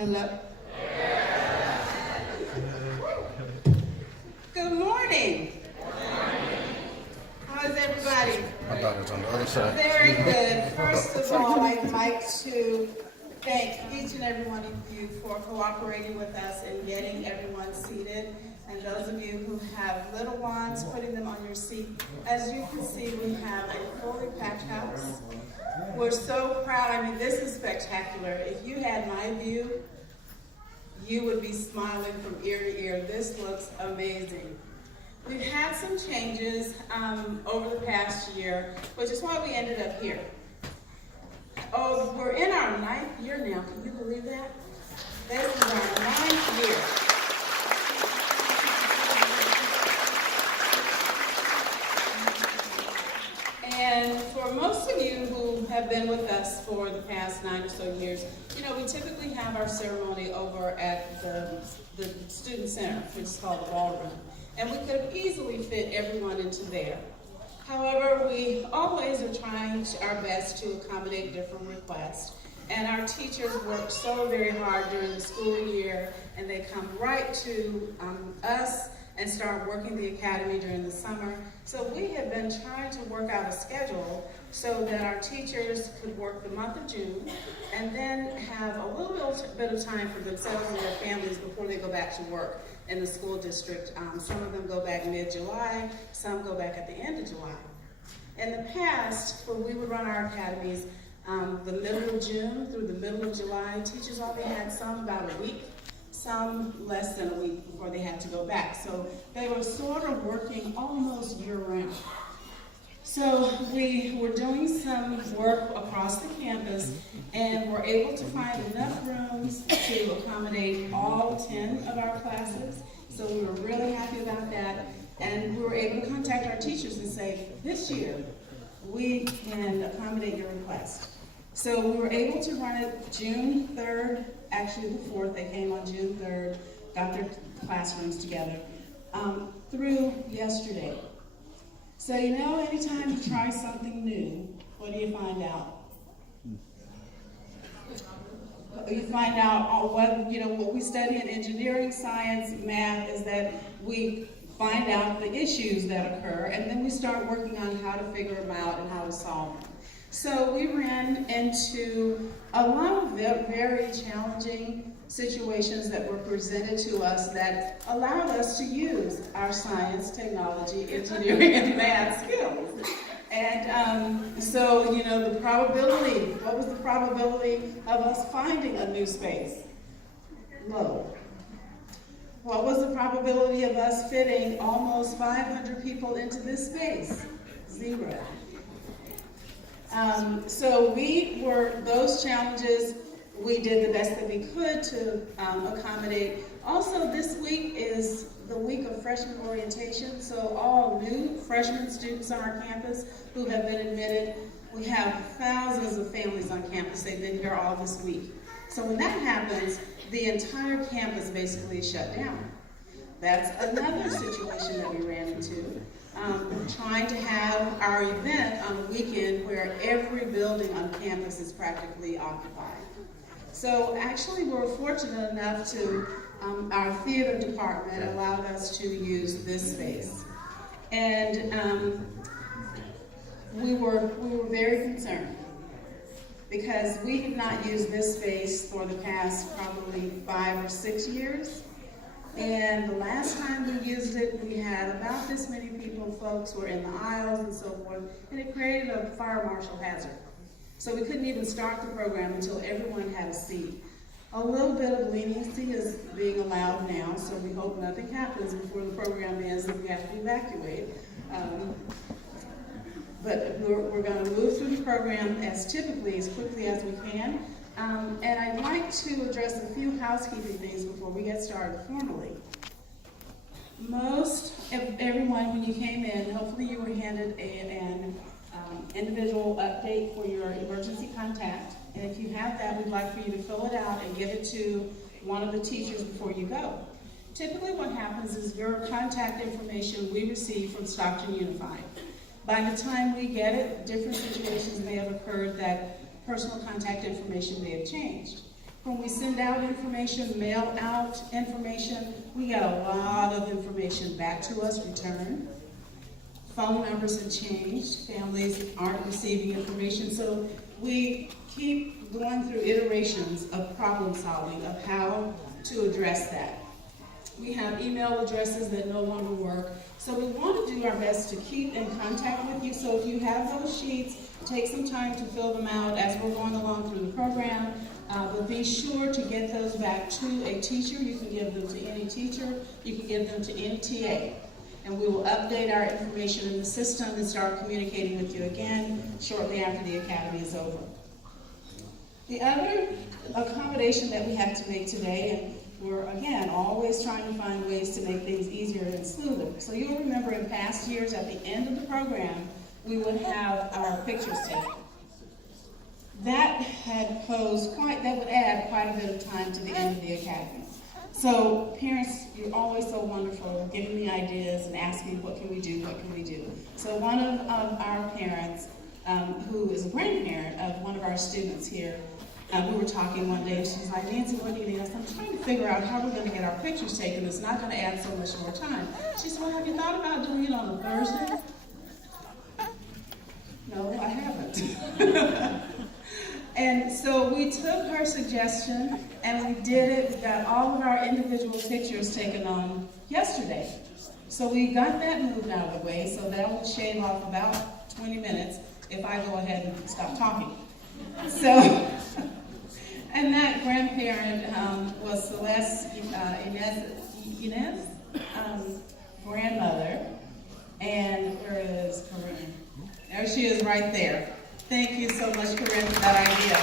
Hello? Good morning. How's everybody? My daughter's on the other side. Very good. First of all, I'd like to thank each and every one of you for cooperating with us and getting everyone seated. And those of you who have little ones, putting them on your seat. As you can see, we have a fully packed house. We're so proud. I mean, this is spectacular. If you had my view, you would be smiling from ear to ear. This looks amazing. We've had some changes over the past year, which is why we ended up here. Oh, we're in our 9th year now. Can you believe that? This is our 9th year. And for most of you who have been with us for the past 9 or so years, you know, we typically have our ceremony over at the Student Center, which is called the ballroom. And we could have easily fit everyone into there. However, we always are trying our best to accommodate different requests. And our teachers work so very hard during the school year, and they come right to us and start working the academy during the summer. So we have been trying to work out a schedule so that our teachers could work the month of June and then have a little bit of time for themselves and their families before they go back to work in the school district. Some of them go back mid-July, some go back at the end of July. In the past, when we would run our academies, the middle of June through the middle of July, teachers only had some about a week, some less than a week before they had to go back. So they were sort of working almost year-round. So we were doing some work across the campus and were able to find enough rooms to accommodate all 10 of our classes. So we were really happy about that. And we were able to contact our teachers and say, this year, we can accommodate your request. So we were able to run it June 3rd, actually the 4th, they came on June 3rd, got their classrooms together, through yesterday. So you know, anytime you try something new, what do you find out? You find out what we study in engineering, science, math, is that we find out the issues that occur, and then we start working on how to figure them out and how to solve them. So we ran into a lot of very challenging situations that were presented to us that allowed us to use our science, technology, engineering, and math skills. And so, you know, the probability, what was the probability of us finding a new space? Low. What was the probability of us fitting almost 500 people into this space? 0. So those challenges, we did the best that we could to accommodate. Also, this week is the week of freshman orientation, so all new freshman students on our campus who have been admitted, we have thousands of families on campus. They've been here all this week. So when that happens, the entire campus basically is shut down. That's another situation that we ran into. Trying to have our event on a weekend where every building on campus is practically occupied. So actually we're fortunate enough to, our theater department allowed us to use this space. And we were very concerned because we have not used this space for the past probably 5 or 6 years. And the last time we used it, we had about this many people, folks were in the aisles and so forth, and it created a fire marshal hazard. So we couldn't even start the program until everyone had a seat. A little bit of leniency is being allowed now, so we hope nothing happens before the program ends and we have to evacuate. But we're going to move through the program as quickly as we can. And I'd like to address a few housekeeping things before we get started formally. Everyone, when you came in, hopefully you were handed an individual update for your emergency contact. And if you have that, we'd like for you to fill it out and give it to one of the teachers before you go. Typically what happens is your contact information we receive from Stockton Unified. By the time we get it, different situations may have occurred that personal contact information may have changed. When we send out information, mail out information, we get a lot of information back to us returned. Phone numbers have changed. Families aren't receiving information. So we keep going through iterations of problem solving, of how to address that. We have email addresses that no longer work. So we want to do our best to keep in contact with you. So if you have those sheets, take some time to fill them out as we're going along through the program. But be sure to get those back to a teacher. You can give them to any teacher. You can give them to any TA. And we will update our information in the system and start communicating with you again shortly after the academy is over. The other accommodation that we have to make today, and we're, again, always trying to find ways to make things easier and smoother. So you'll remember in past years, at the end of the program, we would have our pictures taken. That would add quite a bit of time to the end of the academy. So parents, you're always so wonderful, giving me ideas and asking, what can we do, what can we do? So one of our parents, who is a grandparent of one of our students here, we were talking one day, and she's like, Nancy, what do you need? I said, I'm trying to figure out how we're going to get our pictures taken. It's not going to add so much more time. She said, well, have you thought about doing it on a Thursday? No, I haven't. And so we took her suggestion and we did it. We got all of our individual pictures taken on yesterday. So we got that moved out of the way, so that will shave off about 20 minutes if I go ahead and stop talking. So, and that grandparent was Celeste Inez, grandmother. And where is Corinne? There she is right there. Thank you so much, Corinne, for that idea.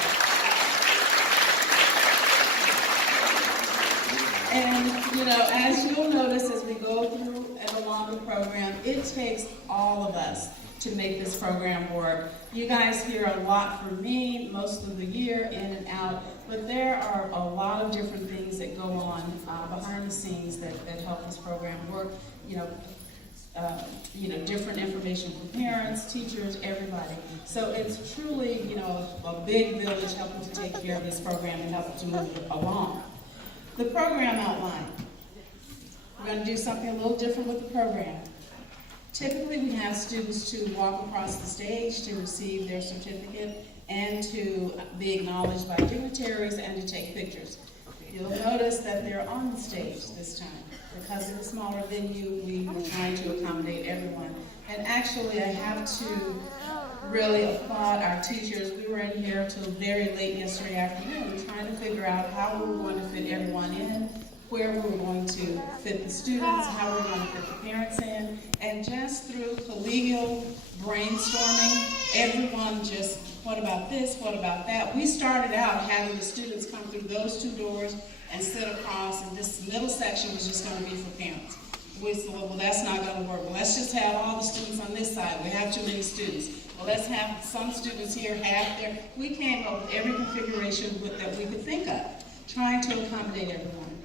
And, you know, as you'll notice as we go through and along the program, it takes all of us to make this program work. You guys hear a lot from me most of the year, in and out, but there are a lot of different things that go on behind the scenes that help this program work. Different information from parents, teachers, everybody. So it's truly, a big village helping to take care of this program and helping to move it along. The program outline. We're going to do something a little different with the program. Typically, we have students to walk across the stage to receive their certificate and to be acknowledged by dignitaries and to take pictures. You'll notice that they're on the stage this time. Because of the smaller venue, we were trying to accommodate everyone. And actually, I have to really applaud our teachers. We were in here till very late yesterday afternoon trying to figure out how we were going to fit everyone in, where we were going to fit the students, how we were going to fit the parents in. And just through collegial brainstorming, everyone just, what about this, what about that? We started out having the students come through those two doors and sit across, and this middle section was just going to be for parents. We said, well, that's not going to work. Well, let's just have all the students on this side. We have too many students. Well, let's have some students here, half there. We came up with every configuration that we could think of, trying to accommodate everyone.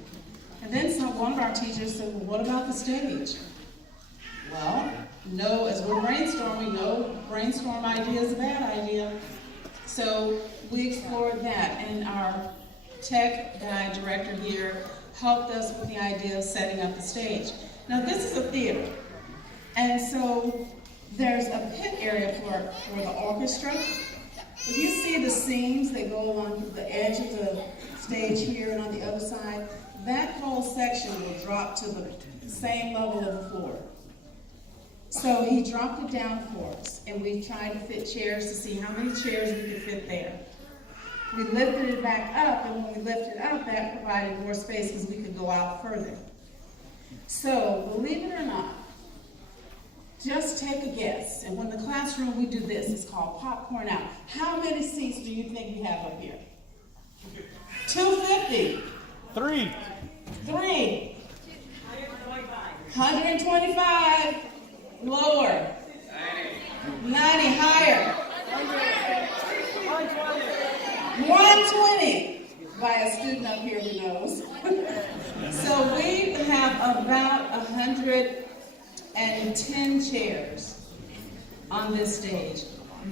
And then one of our teachers said, well, what about the stage? Well, no, as we're brainstorming, no brainstorm idea is a bad idea. So we explored that, and our tech guy director here helped us with the idea of setting up the stage. Now this is a theater, and so there's a pit area for the orchestra. If you see the seams that go along the edge of the stage here and on the other side, that whole section will drop to the same level of the floor. So he dropped it down for us, and we tried to fit chairs to see how many chairs we could fit there. We lifted it back up, and when we lifted it up, that provided more space because we could go out further. So, believe it or not, just take a guess. And when the classroom, we do this. It's called popcorn out. How many seats do you think you have up here? 250. Three. 125. Lower. 90. Higher. 120 by a student up here who knows. So we have about 110 chairs on this stage.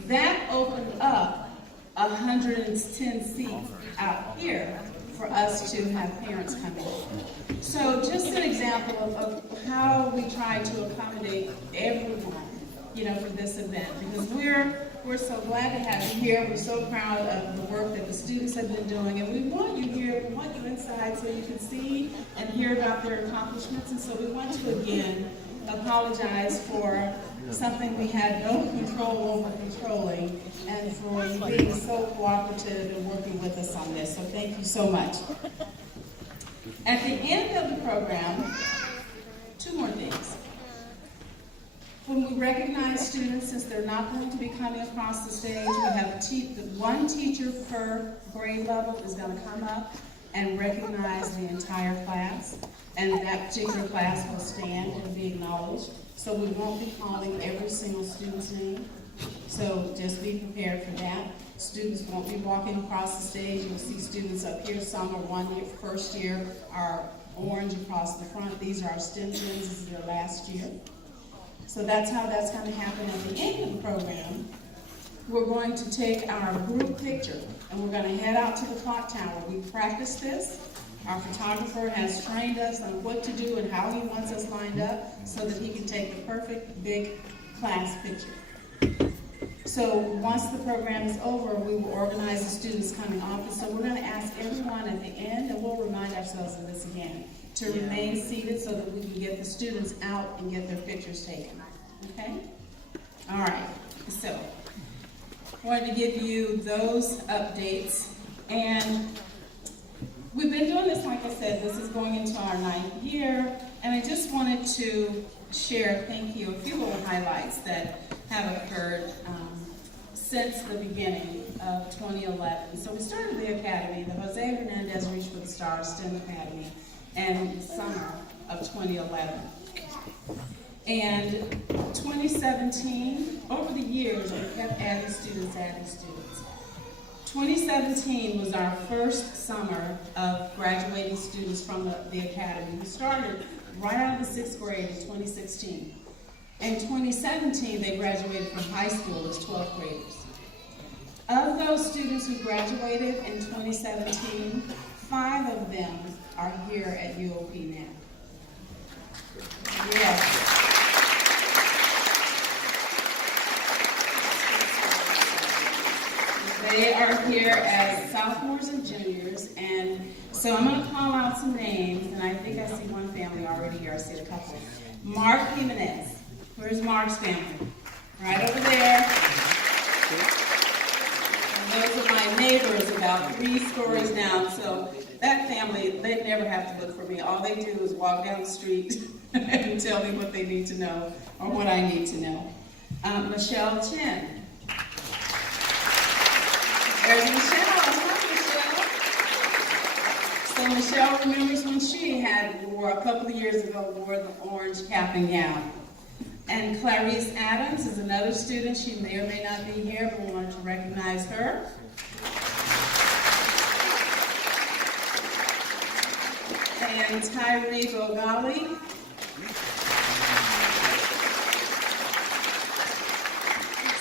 That opened up 110 seats out here. for us to have parents come in. So just an example of how we try to accommodate everyone, for this event, because we're so glad to have you here. We're so proud of the work that the students have been doing, and we want you here, we want you inside so you can see and hear about their accomplishments. And so we want to again apologize for something we had no control over controlling, and for you being so cooperative and working with us on this. So thank you so much. At the end of the program, two more things. When we recognize students, since they're not going to be coming across the stage, we have one teacher per grade level is going to come up and recognize the entire class, and that particular class will stand and be acknowledged. So we won't be calling every single student's name, so just be prepared for that. Students won't be walking across the stage. You'll see students up here. Some are first year, are orange across the front. These are our STEM students. This is their last year. So that's how that's going to happen. At the end of the program, we're going to take our group picture and we're going to head out to the clock tower. We practiced this. Our photographer has trained us on what to do and how he wants us lined up so that he can take the perfect big class picture. So once the program is over, we will organize the students coming off. And so we're going to ask everyone at the end, and we'll remind ourselves of this again, to remain seated so that we can get the students out and get their pictures taken. Okay? All right. So I wanted to give you those updates. And we've been doing this, like I said, this is going into our 9th year. And I just wanted to share, thank you, a few little highlights that have occurred since the beginning of 2011. So we started the Academy, the Jose Hernandez Reach for the Stars STEM Academy, in summer of 2011. And 2017, over the years, we kept adding students. 2017 was our first summer of graduating students from the Academy. We started right out of the 6th grade in 2016. In 2017, they graduated from high school as 12th graders. Of those students who graduated in 2017, 5 of them are here at UOP now. Yes. They are here as sophomores and juniors, and so I'm going to call out some names, and I think I see one family already here. I see a couple. Mark Jimenez. Where's Mark's family? Right over there. And those are my neighbors about 3 stories down. So that family, they never have to look for me. All they do is walk down the street and tell me what they need to know or what I need to know. Michelle Chen. There's Michelle. Hi, Michelle. So Michelle remembers when she wore a couple of years ago, wore the orange cap and gown. And Clarice Adams is another student. She may or may not be here, but we wanted to recognize her. And Tyree Bogali.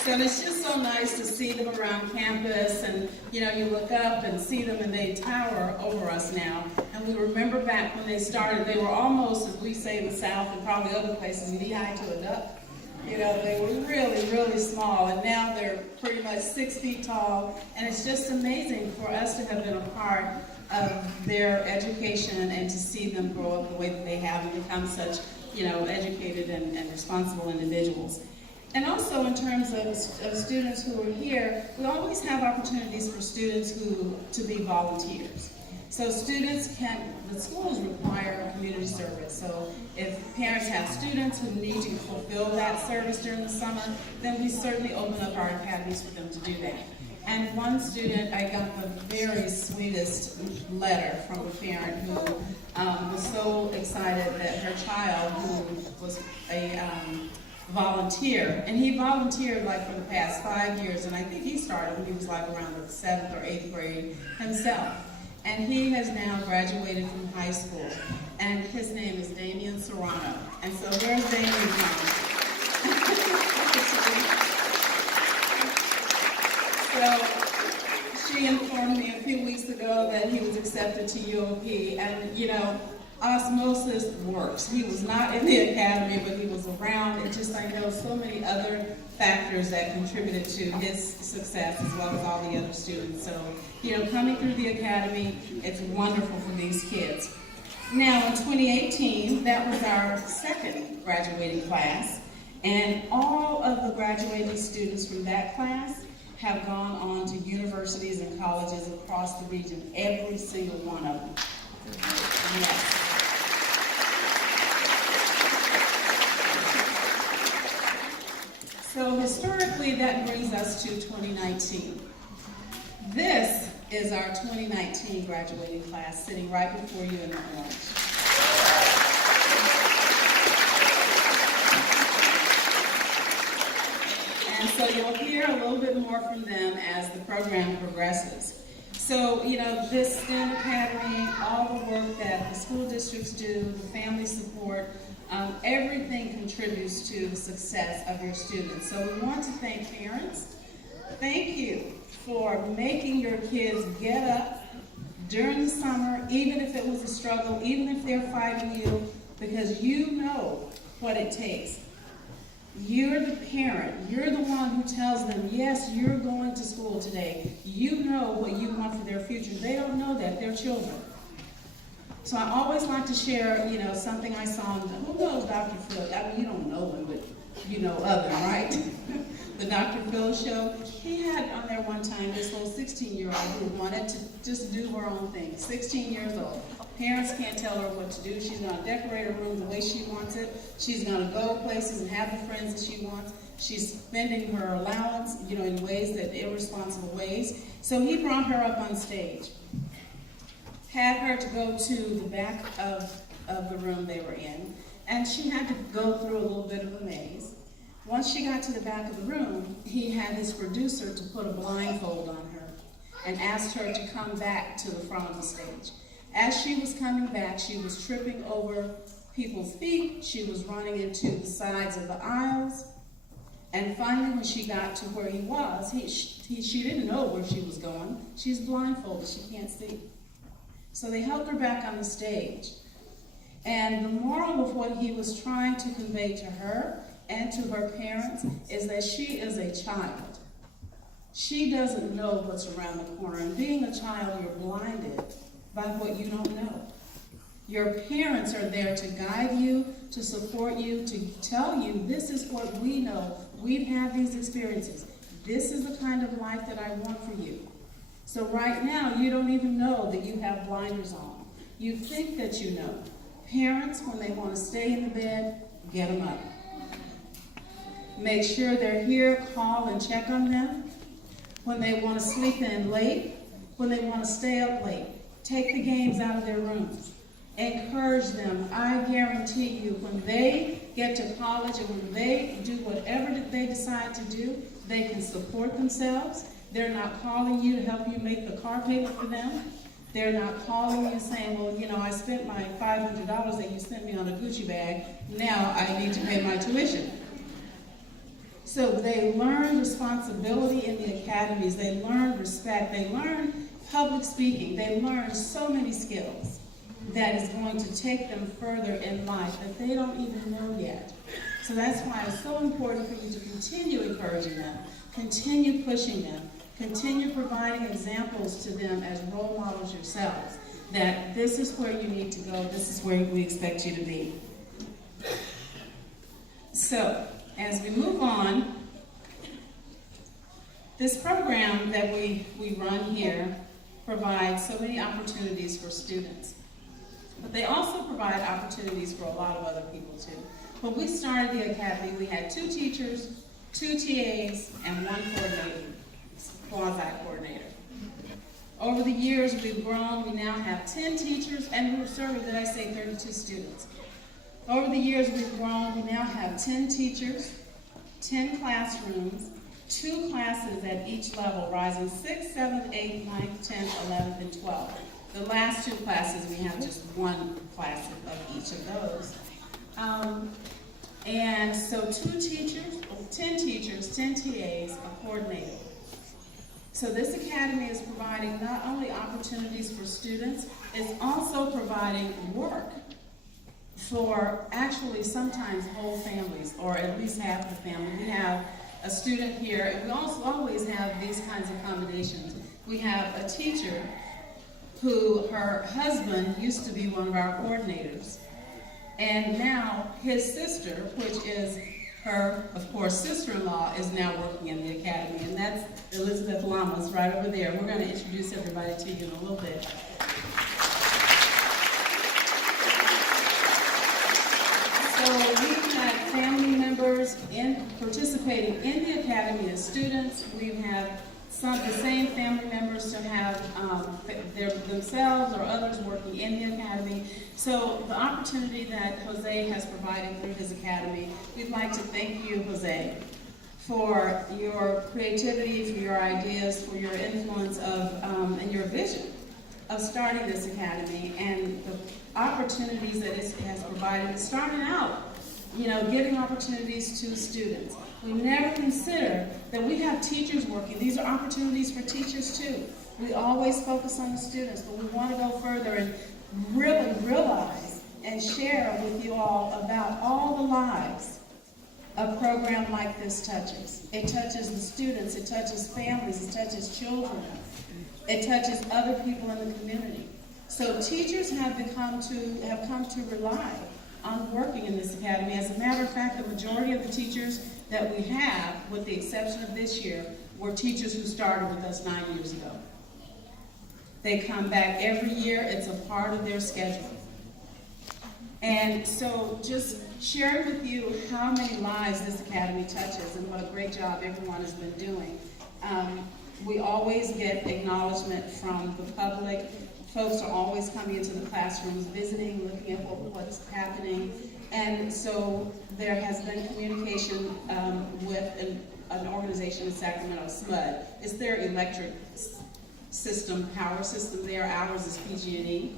So it's just so nice to see them around campus, and you look up and see them, and they tower over us now. And we remember back when they started, they were almost, as we say in the South and probably other places, knee-high to a duck. They were really, really small, and now they're pretty much 6 feet tall. And it's just amazing for us to have been a part of their education and to see them grow up the way that they have and become such, educated and responsible individuals. And also in terms of students who are here, we always have opportunities for students to be volunteers. So the schools require community service. So if parents have students who need to fulfill that service during the summer, then we certainly open up our academies for them to do that. And one student, I got the very sweetest letter from a parent who was so excited that her child, who was a volunteer, and he volunteered for the past 5 years, and I think he started when he was around the 7th or 8th grade himself. And he has now graduated from high school, and his name is Damian Serrano. And so where's Damian from? So She informed me a few weeks ago that he was accepted to UOP, and you know, osmosis works. He was not in the academy, but he was around, and just I know so many other factors that contributed to his success as well as all the other students. So, you know, coming through the academy, it's wonderful for these kids. Now, in 2018, that was our second graduating class, and all of the graduating students from that class have gone on to universities and colleges across the region, every single one of them. Yes. So historically, that brings us to 2019. This is our 2019 graduating class sitting right before you in the orange. And so you'll hear a little bit more from them as the program progresses. So, you know, this STEM Academy, all the work that the school districts do, the family support, everything contributes to the success of your students. So we want to thank parents. Thank you for making your kids get up during the summer, even if it was a struggle, even if they're fighting you, because you know what it takes. You're the parent. You're the one who tells them, yes, you're going to school today. You know what you want for their future. They don't know that. They're children. So I always like to share, you know, something I saw. Who knows Dr. Phil? I mean, you don't know him, but you know of him, right? The Dr. Phil show. He had on there one time this little 16-year-old who wanted to just do her own thing. 16 years old. Parents can't tell her what to do. She's going to decorate her room the way she wants it. She's going to go places and have the friends that she wants. She's spending her allowance, you know, in ways that irresponsible ways. So he brought her up on stage. Had her to go to the back of the room they were in, and she had to go through a little bit of a maze. Once she got to the back of the room, he had his producer to put a blindfold on her and asked her to come back to the front of the stage. As she was coming back, she was tripping over people's feet, she was running into the sides of the aisles, and finally when she got to where he was, she didn't know where she was going. She's blindfolded, she can't see. So they helped her back on the stage. And the moral of what he was trying to convey to her and to her parents is that she is a child. She doesn't know what's around the corner. And being a child, you're blinded by what you don't know. Your parents are there to guide you, to support you, to tell you, this is what we know. We've had these experiences. This is the kind of life that I want for you. So right now, you don't even know that you have blinders on. You think that you know. Parents, when they want to stay in the bed, get them up. Make sure they're here, call and check on them. When they want to sleep in late, when they want to stay up late, take the games out of their rooms. Encourage them. I guarantee you, when they get to college and when they do whatever they decide to do, they can support themselves. They're not calling you to help you make the car payment for them. They're not calling you saying, well, you know, I spent my $500 that you sent me on a Gucci bag. Now I need to pay my tuition. So they learn responsibility in the academies. They learn respect. They learn public speaking. They learn so many skills that is going to take them further in life that they don't even know yet. So that's why it's so important for you to continue encouraging them, continue pushing them, continue providing examples to them as role models yourselves, that this is where you need to go, this is where we expect you to be. So, as we move on, this program that we run here provides so many opportunities for students. But they also provide opportunities for a lot of other people too. When we started the academy, we had 2 teachers, 2 TAs, and 1 coordinator, quasi-coordinator. Over the years, we've grown. We now have 10 teachers, and we're serving, did I say 32 students? Over the years, we've grown. We now have 10 teachers, 10 classrooms, 2 classes at each level, rising 6th, 7th, 8th, 9th, 10th, 11th, and 12th. The last 2 classes, we have just 1 class of each of those. And so 2 teachers, 10 teachers, 10 TAs, a coordinator. So this academy is providing not only opportunities for students, it's also providing work for actually sometimes whole families, or at least half the family. We have a student here, and we also always have these kinds of accommodations. We have a teacher who, her husband used to be one of our coordinators, and now his sister, which is her, of course, sister-in-law, is now working in the academy, and that's Elizabeth Lamas right over there. We're going to introduce everybody to you in a little bit. So we've had family members participating in the academy as students. We have the same family members to have themselves or others working in the academy. So the opportunity that Jose has provided through his academy, we'd like to thank you, Jose, for your creativity, for your ideas, for your influence and your vision of starting this academy, and the opportunities that it has provided. It's starting out, giving opportunities to students. We never consider that we have teachers working. These are opportunities for teachers too. We always focus on the students, but we want to go further and really realize and share with you all about all the lives a program like this touches. It touches the students, it touches families, it touches children, it touches other people in the community. So teachers have come to rely on working in this academy. As a matter of fact, the majority of the teachers that we have, with the exception of this year, were teachers who started with us 9 years ago. They come back every year. It's a part of their schedule. And so just sharing with you how many lives this academy touches and what a great job everyone has been doing. We always get acknowledgement from the public. Folks are always coming into the classrooms, visiting, looking at what's happening. And so there has been communication with an organization in Sacramento, SMUD. It's their electric system, power system there. Ours is PG&E.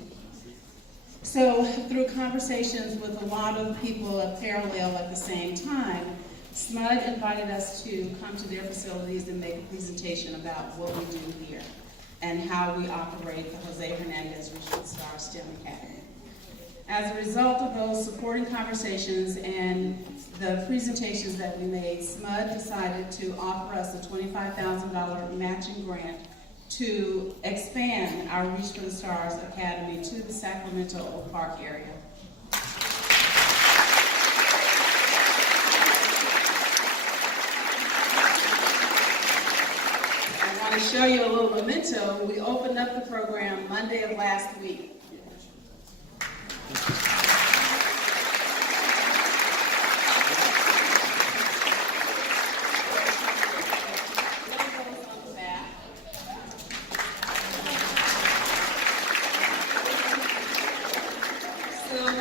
So through conversations with a lot of people at parallel at the same time, SMUD invited us to come to their facilities and make a presentation about what we do here and how we operate the Jose Hernandez Richard Star STEM Academy. As a result of those supporting conversations and the presentations that we made, SMUD decided to offer us a $25,000 matching grant to expand our Reach for the Stars Academy to the Sacramento Oak Park area. I want to show you a little memento. We opened up the program Monday of last week.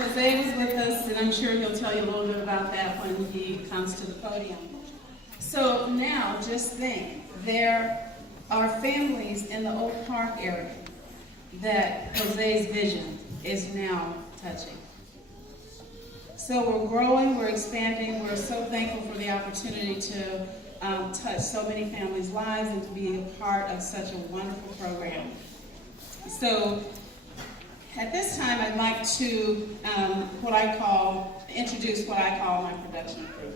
Jose was with us, and I'm sure he'll tell you a little bit about that when he comes to the podium. So now, just think, there are families in the Oak Park area that Jose's vision is now touching. So we're growing, we're expanding, we're so thankful for the opportunity to touch so many families' lives and to be a part of such a wonderful program. So at this time, I'd like to introduce what I call my production crew.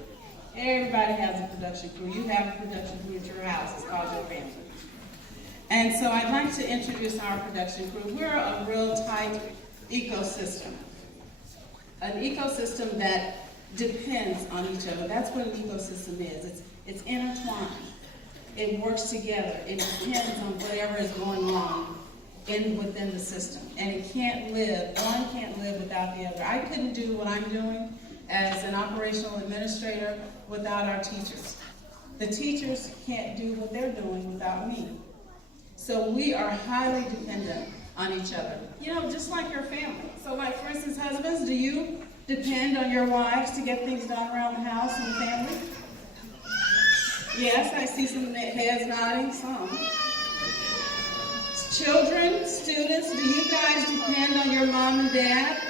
Everybody has a production crew. You have a production crew at your house. It's called your family. And so I'd like to introduce our production crew. We're a real tight ecosystem. An ecosystem that depends on each other. That's what an ecosystem is. It's intertwined. It works together. It depends on whatever is going on within the system. And one can't live without the other. I couldn't do what I'm doing as an operational administrator without our teachers. The teachers can't do what they're doing without me. So we are highly dependent on each other. Just like your family. So like, for instance, husbands, do you depend on your wives to get things done around the house and the family? Yes, I see some heads nodding, some. Children, students, do you guys depend on your mom and dad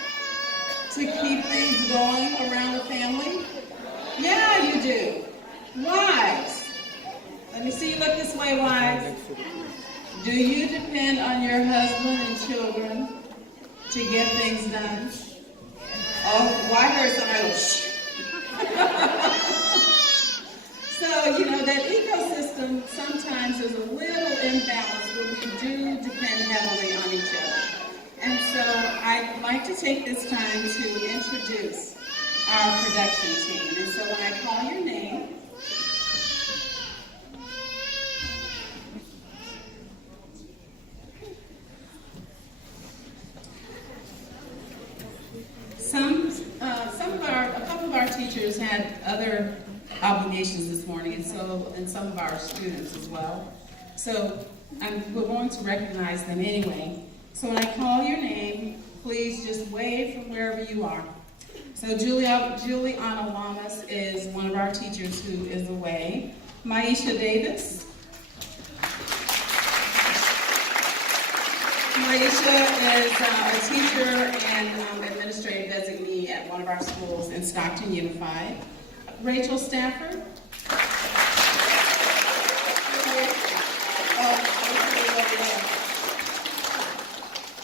to keep things going around the family? Yeah, you do. Wives, Let me see you look this way, wives. Do you depend on your husband and children to get things done? Oh, well, I heard somebody go, shh. So, that ecosystem, sometimes there's a little imbalance, but we do depend heavily on each other. And so I'd like to take this time to introduce our production team. And so when I call your name, a couple of our teachers had other obligations this morning, and some of our students as well. So we're going to recognize them anyway. So when I call your name, please just wave from wherever you are. So Juliana Lamas is one of our teachers who is away. Maisha Davis. Maisha is a teacher and administrative designee at one of our schools in Stockton Unified. Rachel Stafford.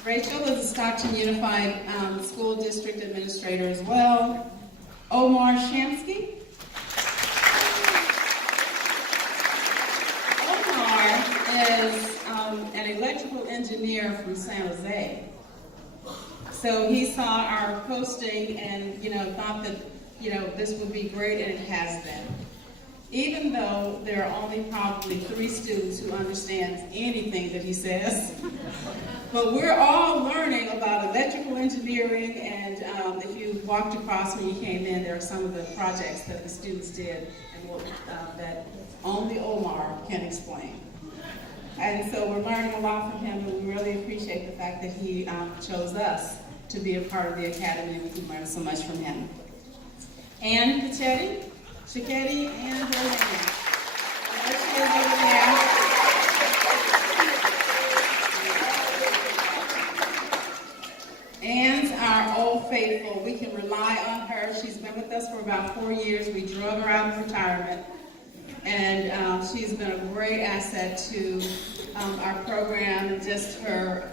Rachel is a Stockton Unified School District Administrator as well. Omar Shamsky. Omar is an electrical engineer from San Jose. So he saw our posting and thought that this would be great, and it has been. Even though there are only probably 3 students who understand anything that he says. But we're all learning about electrical engineering, and if you walked across when you came in, there are some of the projects that the students did and that only Omar can explain. And so we're learning a lot from him, and we really appreciate the fact that he chose us to be a part of the academy, and we can learn so much from him. Ann Shiketti, and Roseanne. There she is over there. Ann's our old faithful. We can rely on her. She's been with us for about 4 years. We drug her out of retirement, and she's been a great asset to our program and just her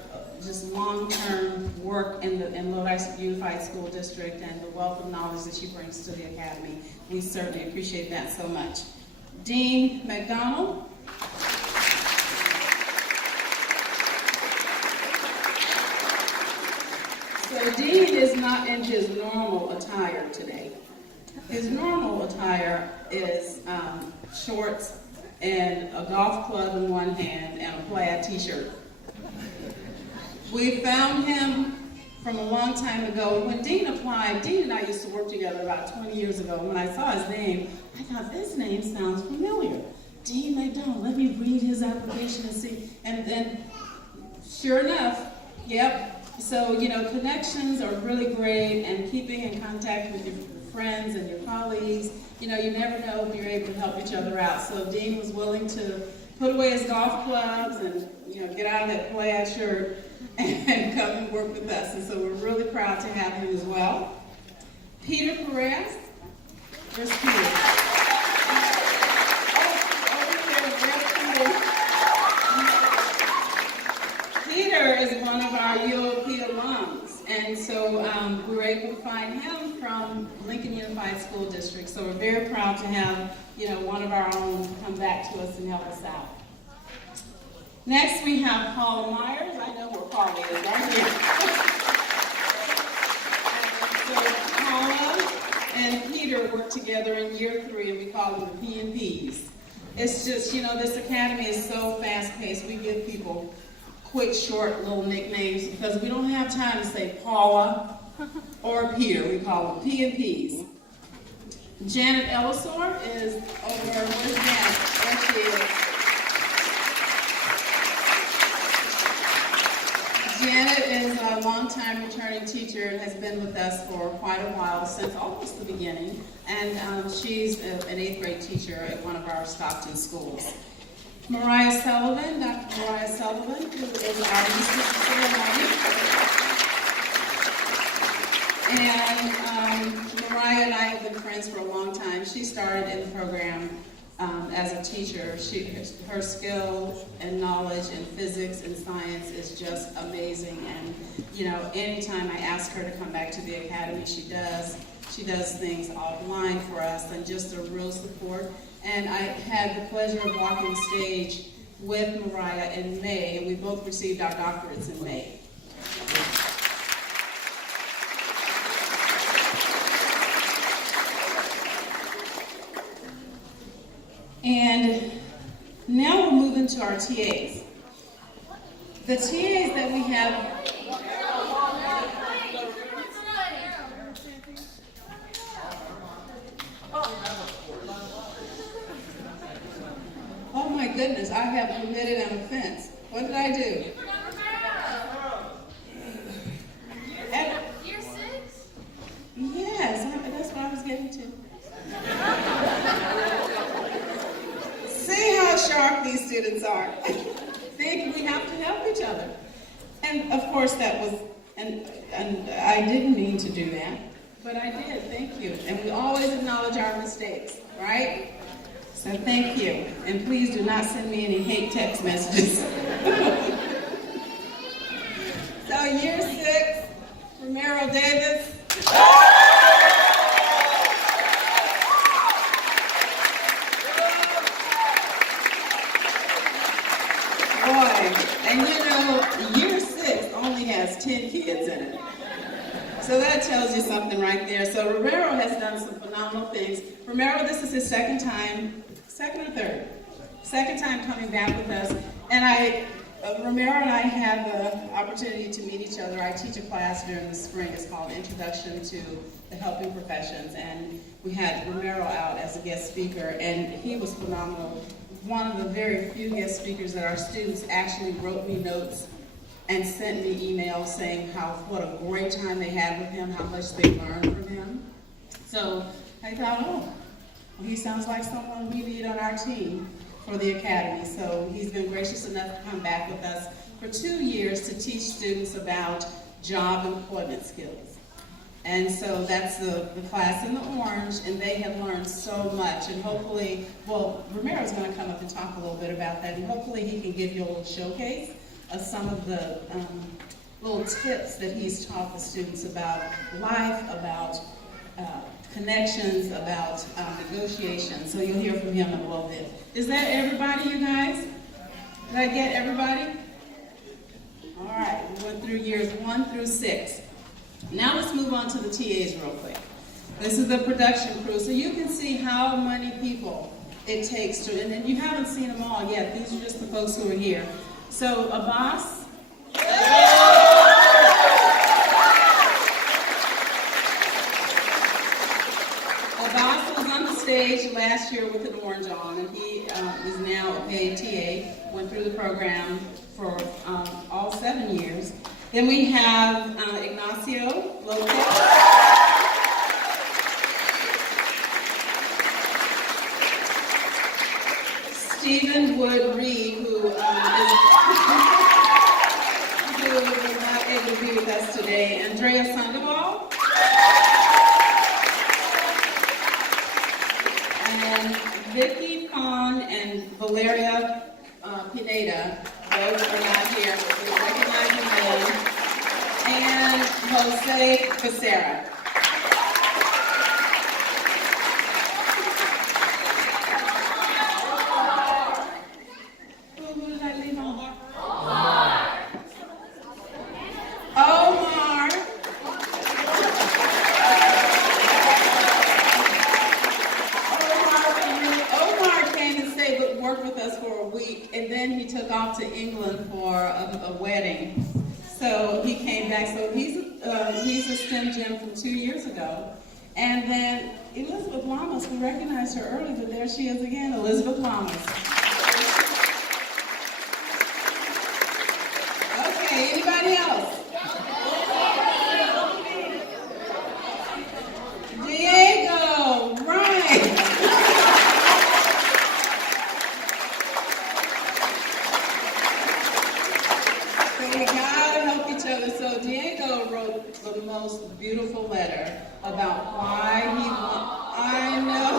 long-term work in Lodi Unified School District and the wealth of knowledge that she brings to the academy. We certainly appreciate that so much. Dean McDonald. So Dean is not in his normal attire today. His normal attire is shorts and a golf club in one hand and a plaid t-shirt. We found him from a long time ago. When Dean applied, Dean and I used to work together about 20 years ago. When I saw his name, I thought, this name sounds familiar. Dean McDonald, let me read his application and see. And then, sure enough, yep. So, connections are really great, and keeping in contact with your friends and your colleagues. You never know if you're able to help each other out. So Dean was willing to put away his golf clubs and, get out of that plaid shirt and come and work with us. And so we're really proud to have him as well. Peter Perez. Where's Peter? Peter is one of our UOP alums. And so we were able to find him from Lincoln Unified School District. So we're very proud to have, one of our own come back to us and help us out. Next, we have Paula Myers. I know where Paula is, right here. So Paula and Peter work together in year 3, and we call them the P&Ps. It's just, this academy is so fast-paced. We give people quick, short, little nicknames because we don't have time to say Paula or Peter. We call them P&Ps. Janet Ellisor is over. Where's Janet? There she is. Janet is a longtime returning teacher and has been with us for quite a while, since almost the beginning. And she's an 8th grade teacher at one of our Stockton schools. Mariah Sullivan, Dr. Mariah Sullivan, who is our Mistress of Ceremony. And Mariah and I have been friends for a long time. She started in the program as a teacher. Her skill and knowledge in physics and science is just amazing. And anytime I ask her to come back to the academy, she does. She does things offline for us, and just a real support. And I had the pleasure of walking stage with Mariah in May, and we both received our doctorates in May. And now we'll move into our TAs. The TAs that we have. Oh my goodness, I have committed an offense. What did I do? Year 6? Yes, that's what I was getting to. See how sharp these students are. We have to help each other. And of course that was, and I didn't mean to do that, but I did, thank you. And we always acknowledge our mistakes, right? So thank you. And please do not send me any hate text messages. So year 6, Romero Davis. And year 6 only has 10 kids in it. So that tells you something right there. So Romero has done some phenomenal things. Romero, this is his second or third? Second time coming back with us. And Romero and I had the opportunity to meet each other. I teach a class during the spring. It's called Introduction to the Helping Professions. And we had Romero out as a guest speaker, and he was phenomenal. One of the very few guest speakers that our students actually wrote me notes and sent me emails saying what a great time they had with him, how much they learned from him. So I thought, he sounds like someone we need on our team for the academy. So he's been gracious enough to come back with us for 2 years to teach students about job employment skills. And so that's the class in the orange, and they have learned so much. And hopefully, Romero's going to come up and talk a little bit about that, and hopefully he can give you a little showcase of some of the little tips that he's taught the students about life, about connections, about negotiations. So you'll hear from him in a little bit. Is that everybody, you guys? Did I get everybody? All right, we went through years 1 through 6. Now let's move on to the TAs real quick. This is the production crew. So you can see how many people it takes to, and then you haven't seen them all yet. These are just the folks who are here. So Abbas. Abbas was on the stage last year with an orange on, and he is now a paid TA, went through the program for all 7 years. Then we have Ignacio Lopez. Stephen Wood Reed, who was not able to be with us today. Andrea Sandoval. And Vicky Fon and Valeria Pineda. Those are not here, but we recognize them. And Jose Becerra. Who did I leave on? Omar. Omar came and stayed but worked with us for a week, and then he took off to England for a wedding. So he came back. So he's a STEM gem from 2 years ago. And then Elizabeth Lamas, we recognized her early, but there she is again, Elizabeth Lamas. Okay, anybody else? Diego, right. So we gotta help each other. So Diego wrote the most beautiful letter about why he I know.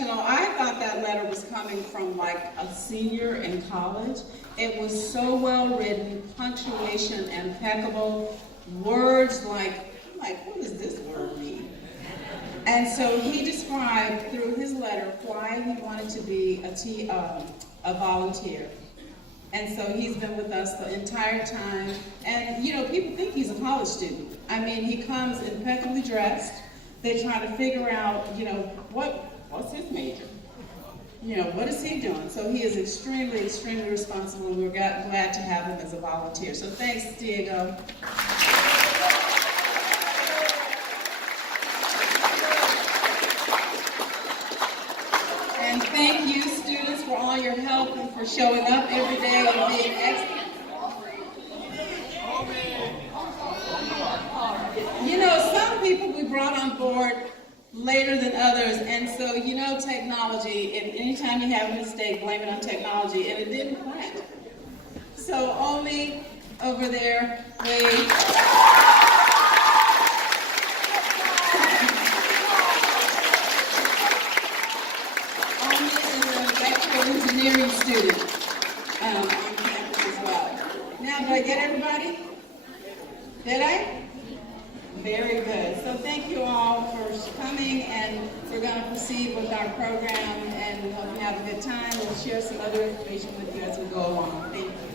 professional. I thought that letter was coming from like a senior in college. It was so well written, punctuation impeccable, words like, what does this word mean? And so he described through his letter why he wanted to be a volunteer. And so he's been with us the entire time. And you know, people think he's a college student. I mean, he comes impeccably dressed. They try to figure out, you know, what's his major? You know, what is he doing? So he is extremely, extremely responsible, and we're glad to have him as a volunteer. So thanks, Diego. And thank you, students, for all your help and for showing up every day and being excellent. You know, some people we brought on board later than others, and so, you know, technology, and anytime you have a mistake, blame it on technology, and it didn't plant. So only over there, wait. Engineering student on campus as well. Now, did I get everybody? Did I? Very good. So thank you all for coming, and we're going to proceed with our program, and we hope you have a good time. We'll share some other information with you as we go along. Thank you.